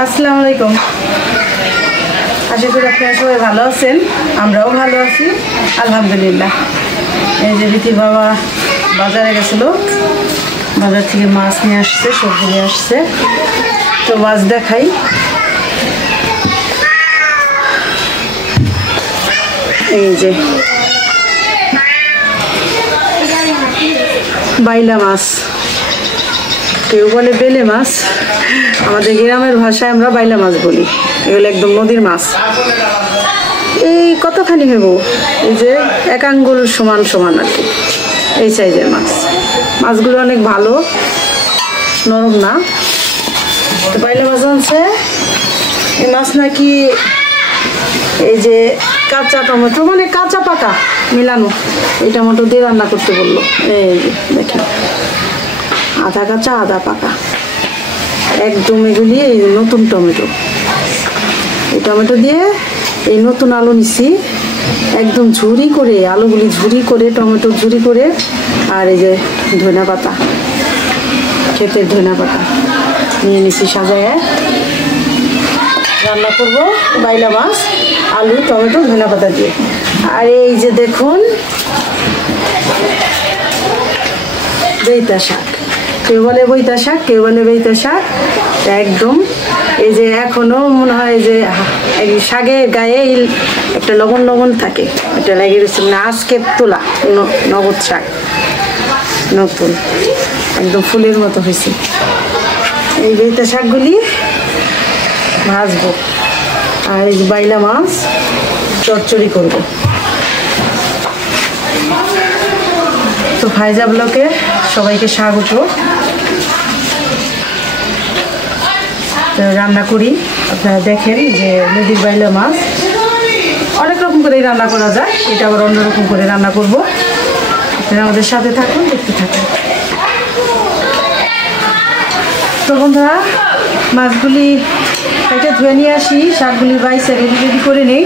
আসসালামু আলাইকুম। আশা করি আপনারা সবাই ভালো আছেন, আমরাও ভালো আছি আলহামদুলিল্লাহ। এই যে রীতির বাবা বাজারে গেছিল, বাজার থেকে মাছ নিয়ে আসছে, সবজি নিয়ে আসছে। তো মাছ দেখাই। এই যে বাইলা মাছ, কেউ বলে বেলে মাছ, আমাদের গ্রামের ভাষায় আমরা বাইলা মাছ বলি। এগুলো একদম নদীর মাছ। এই কতখানি হইব, এই যে এক আঙ্গুল সমান সমান আর কি, এই সাইজের মাছ। মাছগুলো অনেক ভালো, নরম না। তো বাইলা মাছ আনছে। এই মাছ নাকি এই যে কাঁচা টমেটো, মানে কাঁচা পাকা মিলানো, এই টমেটো দিয়ে রান্না করতে বললো। এই যে দেখেন, আধা কাঁচা আধা পাকা একদম। এগুলি এই নতুন টমেটো, এই টমেটো দিয়ে এই নতুন আলু নিছি, একদম ঝুরি করে আলুগুলি ঝুরি করে, টমেটো ঝুরি করে। আর এই যে ধনিয়া পাতা, ক্ষেতের ধনিয়া পাতা নিয়ে নিছি, সাজায় রান্না করব বাইলা মাছ আলু টমেটো ধনিয়া পাতা দিয়ে। আর এই যে দেখুন বেইতা শাক, কেউ বলে বইতা শাক, কেউ বলে বেইতা শাক। একদম এই যে এখনো মনে হয় যে এই শাকের গায়ে একটা লবণ লবণ থাকে, এটা লেগে রয়েছে। মানে আজকে তোলা নগদ শাক, নতুন একদম ফুলের মতো হয়েছে। এই বেইতা শাকগুলি ভাজবো, আর এই বাইলা মাছ চচ্চড়ি করবো। তো ফাইজা ব্লকে সবাইকে স্বাগত। রান্না করি, আপনারা দেখেন যে নদীর বাইলা মাছ অনেক রকম করে রান্না করা যায়, এটা আবার অন্যরকম করে রান্না করব। আপনারা আমাদের সাথে থাকুন, দেখতে থাকুন। তো বন্ধুরা, মাছগুলি এটা ধুয়ে নিয়ে আসি, শাকগুলি বাইসে রেডি করে নেই,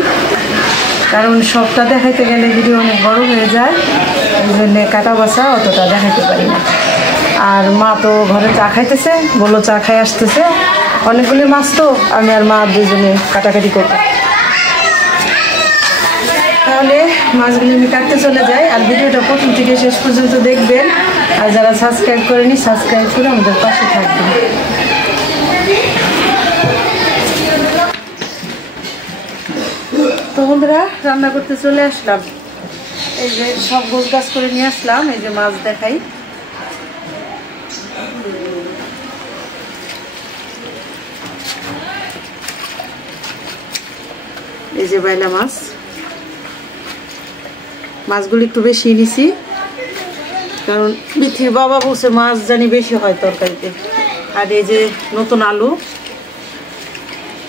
কারণ সবটা দেখাইতে গেলে ভিডিও অনেক বড় হয়ে যায়, এই জন্যে কাটা বাছা অতটা দেখাইতে পারি না। আর মা তো ঘরে চা খাইতেছে, বললো চা খাই আসতেছে। অনেকগুলি মাছ তো আমি আর মা দুজনে কাটাকাটি করব। তাহলে মাছগুলি আমি কাটতে চলে যাই, আর ভিডিওটা প্রথম থেকে শেষ পর্যন্ত দেখবেন। আর যারা সাবস্ক্রাইব করেনি, সাবস্ক্রাইব করে আমাদের পাশে থাকবেন। তো বন্ধুরা, রান্না করতে চলে আসলাম। এই যে সব গোছ গাছ করে নিয়ে আসলাম। এই যে মাছ দেখাই, এই যে বাইলা মাছ। মাছগুলি একটু বেশি নিছি, কারণ মিথির বাবা বলছে মাছ জানি বেশি হয় তরকারিতে। আর এই যে নতুন আলু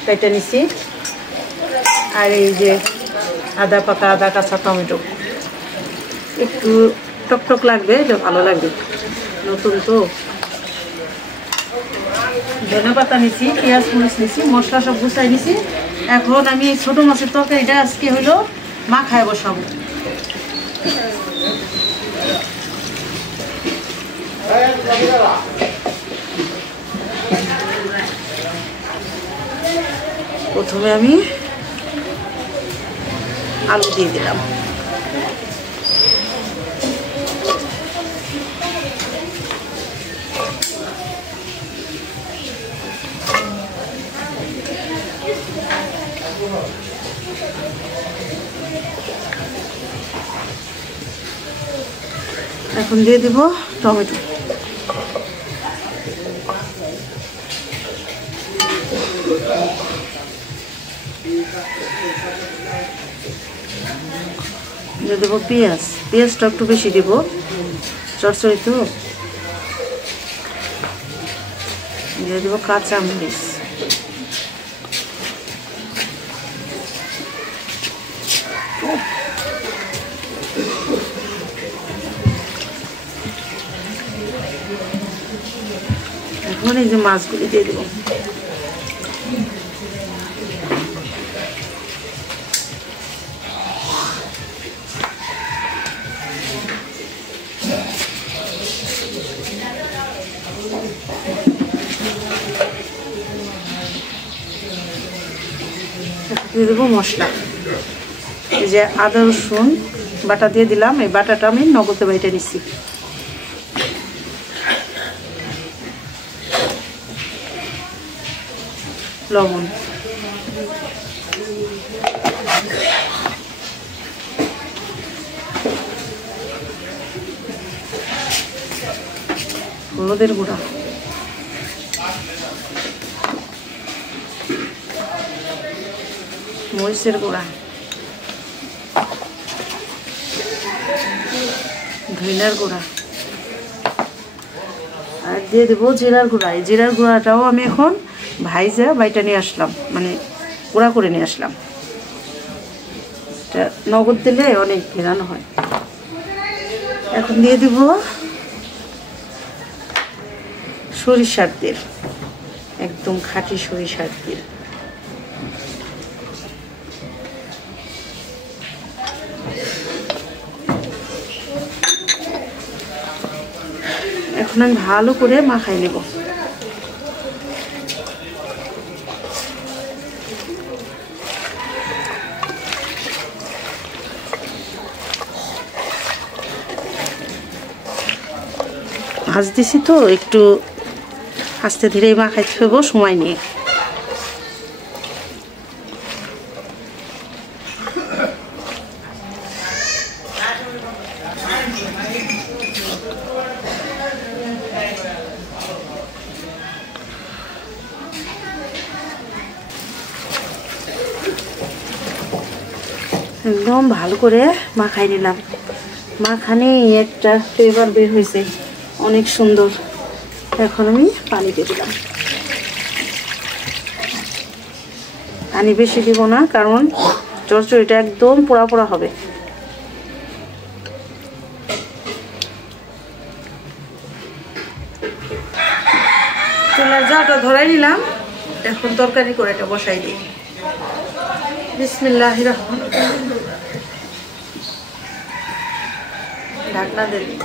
কেটে নিছি, আর এই যে আদা পাকা আদা কাঁচা টমেটো, একটু টকটক লাগবে, এটা ভালো লাগবে, নতুন তো। ধনে পাতা নিছি, পেঁয়াজ মরিচ নিছি, মশলা সব গুছাই নিছি। এখন আমি ছোট মাছের তরকারিটা আজকে হইলো মাখায় বসাবো। প্রথমে আমি আলু দিয়ে দিলাম, এখন দিয়ে দিব টমেটো। দিয়ে দেবো পেঁয়াজ, পেঁয়াজটা একটু বেশি দিব, চচ্চড়ি তো। দিয়ে দেবো কাঁচা মরিচ, এখন এই যে মাছগুলি দিয়ে দেবো। দিয়ে দেবো মশলা। এই যে আদা রসুন বাটা দিয়ে দিলাম, এই বাটাটা আমি নগদে বাইটে নিচ্ছি। লবণ, হলুদের গুঁড়া, মরিচের গুঁড়া, ধনিয়ার গুঁড়া, আর দিয়ে দেবো জিরার গুঁড়া। এই জিরার গুঁড়াটাও আমি এখন ভাইজা বাইটা নিয়ে আসলাম, মানে গুঁড়া করে নিয়ে আসলাম। এটা নগদ দিলে অনেক ঘেরানো হয়। এখন দিয়ে দিব সরিষার তেল, একদম খাঁটি সরিষার তেল। এখন আমি ভালো করে মাখাই নেব। ভাজতেছি তো একটু আস্তে ধীরে মাখাইতে হবে, সময় নিয়ে। একদম ভালো করে মাখাই নিলাম। মাখানে একটা ফ্লেভার বের হয়েছে, অনেক সুন্দর। এখন আমি পানি দিয়ে দিলাম। পানি বেশি দিব না, কারণ চচ্চড়িটা একদম পোড়া পোড়া হবে। চুলার জালটা ধরাই নিলাম। এখন তরকারি করে এটা বসাই দিই। বিসমিল্লাহির রহমানির রহিম। ঢাকনা দিয়ে দিই।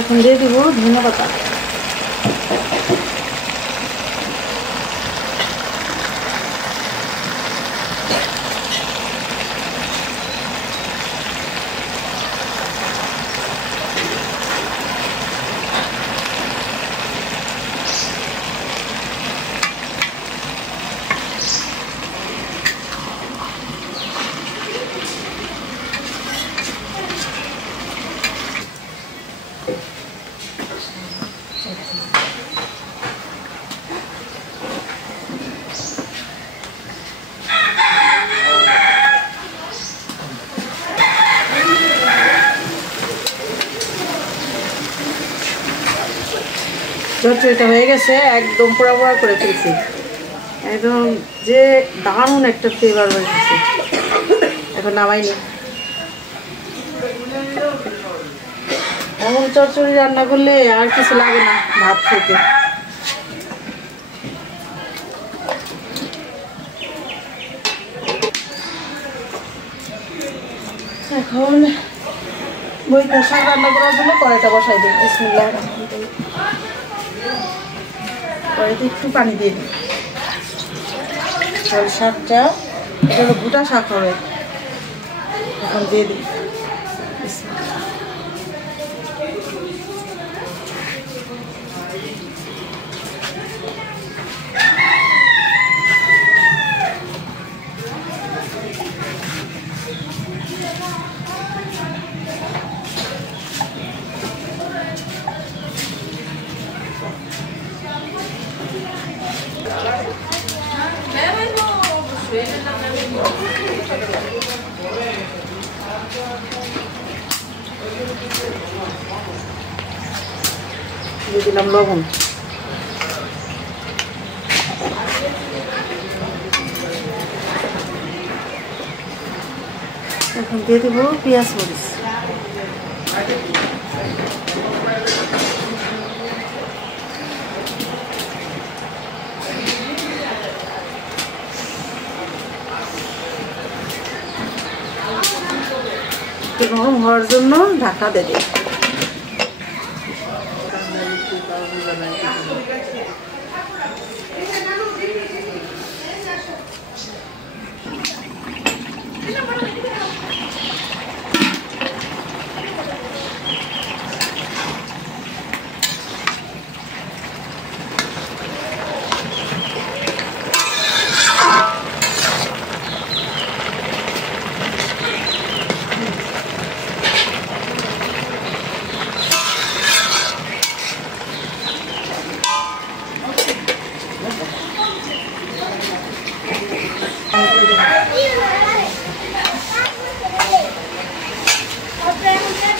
এখন দিয়ে দিব ধনিয়া পাতা। চচ্চড়িটা হয়ে গেছে, একদম পোড়া পোড়া করে ফেলছি। একদম যে দারুণ একটা ফ্লেভার হয়েছে। এখন নামাইনি। এমন চচ্চড়ি রান্না করলে আর কিছু লাগে না ভাত খেতে। এখন বইটা শাক রান্না করার জন্য কড়াইটা বসাই দিই। বিসমিল্লাহ, কড়াইতে একটু পানি দিয়ে দিই। শাকটা এটা হলো ভুটা শাক হবে, এখন দিয়ে দিই। দিয়ে দিলাম লবণ। এখন দিয়ে দেব পেঁয়াজ মরিচ। নরম হওয়ার জন্য ঢাকা দিয়ে দিই।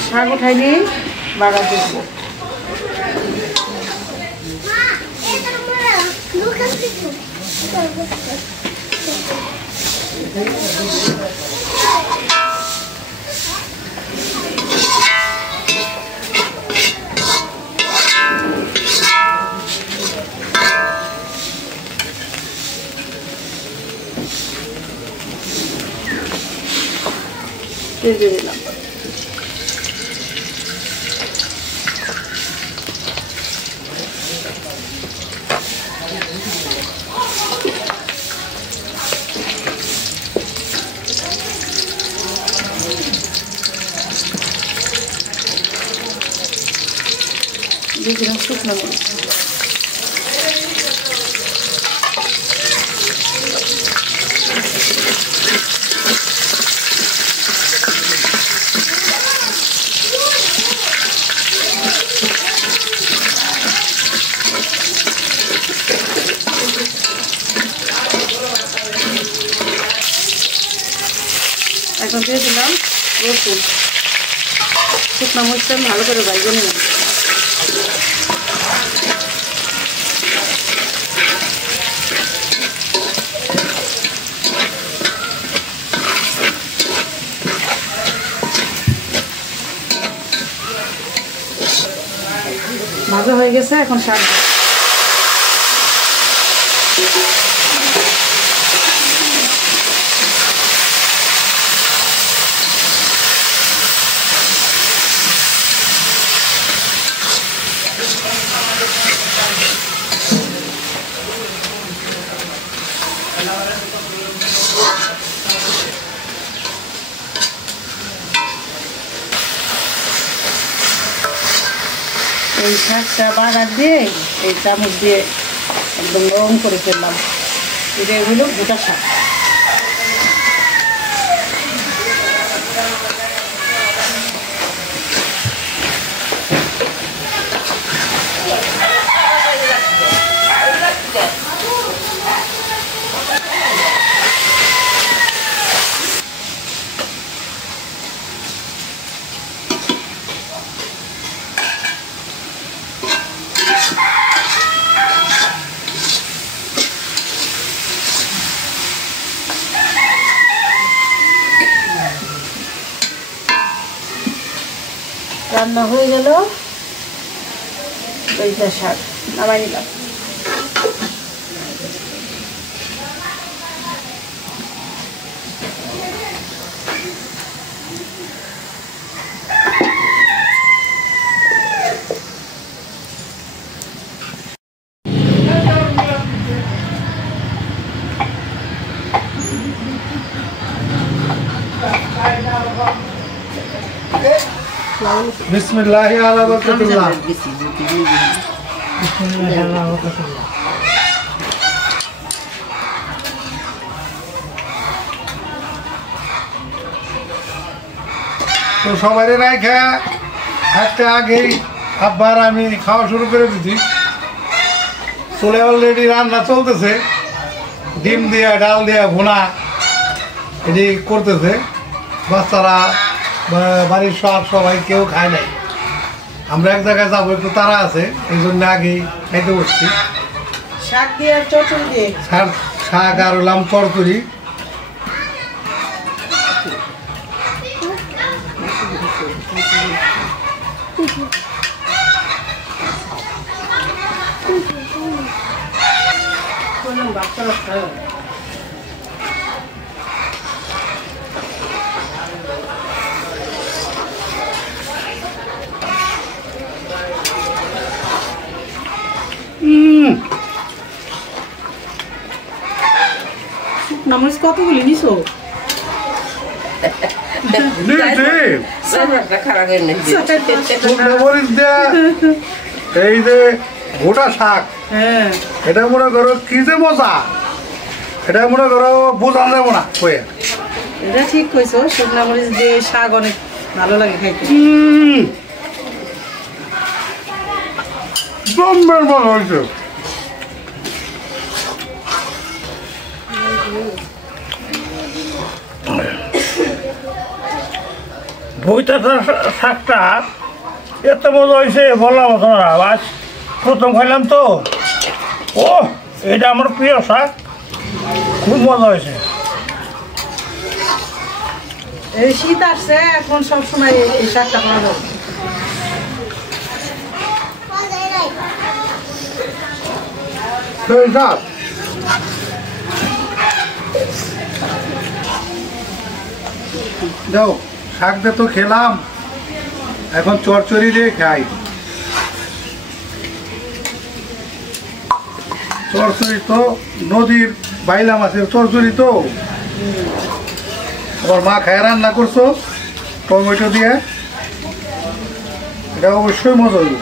শাক উঠাই নিয়ে বাড়া দেবো। তেল দিয়ে দিলাম। দিয়ে দিলাম শুকনো মরিচ। এখন দিয়ে দিলাম রসুন। শুকনো মরিচটা ভালো করে ভেজে নিলাম। ভাজা হয়ে গেছে, এখন শাক এই শাকটা বাগার দিয়ে এই চামচ দিয়ে একদম নরম করে ফেললাম। এটা হলো ভুটা শাক। রান্না হয়ে গেল এইটা শাক, নামাই নিলাম। বিসমিল্লাহি আলা বারাকাতুল্লাহ। বিসমিল্লাহি আলা বারাকাতুল্লাহ। তো সবাই রাখা একটা আগেই আব্বার আমি খাওয়া শুরু করে দিচ্ছি। চলে অলরেডি রান্না চলতেছে, ডিম দিয়া ডাল দিয়া ভুনা এটি করতেছে। বাচ্চারা বাড়ির সবাই কেউ খায় নাই। আমরা এক জায়গায় যাবো, একটু তারা আছে, এই জন্য আগেই খাইতে বসছি। শাক দিয়ে আর চটচড়ি দিয়ে শাক আর হলাম চড়চড়ি। বাচ্চারা খায় নামাজ কতগুলি নিছো? এই যে গোটা শাক, এটা মনে করো কি যে মজা, এটা মনে করো বোঝা যাবো না। এটা ঠিক কইছো, শুকনা মরিচ দিয়ে শাক অনেক ভালো লাগে খাইতে। জম্মের মজা হয়েছে। বইটা শাকটা এত মজা হয়েছে বললাম না, আজ প্রথম খাইলাম তো। ও এটা আমার প্রিয় শাক, খুব মজা হয়েছে। এই শীত আসছে, এখন সবসময় এই শাকটা পাওয়া যাবে। যাও শাক দিয়ে তো খেলাম, এখন চড়চড়ি দিয়ে খাই। চড়চড়ি তো নদীর বাইলা মাছের চড়চড়ি তো, আমার মা খায় রান্না করছো টমেটো দিয়ে, এটা অবশ্যই মজা হইব।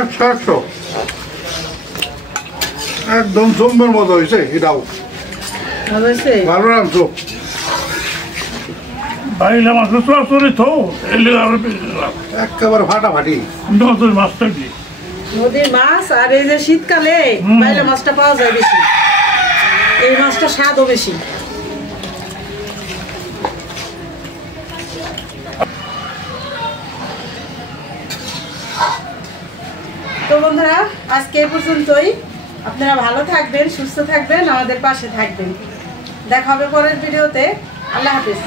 আচ্ছা আচ্ছা, একদম জম্মের মজা হয়েছে। এটাও ভালো রাখছো। বাইলা মাছ চড়চড়ি তো একেবারে ফাটাফাটি। নদীর মাছটা কি, নদীর মাছ, আর এই যে শীতকালে বাইলা মাছটা পাওয়া যায় বেশি, এই মাছটা স্বাদও বেশি। তো বন্ধুরা, আজকে এই পর্যন্তই। আপনারা ভালো থাকবেন, সুস্থ থাকবেন, আমাদের পাশে থাকবেন। দেখা হবে পরের ভিডিওতে। আল্লাহ হাফেজ।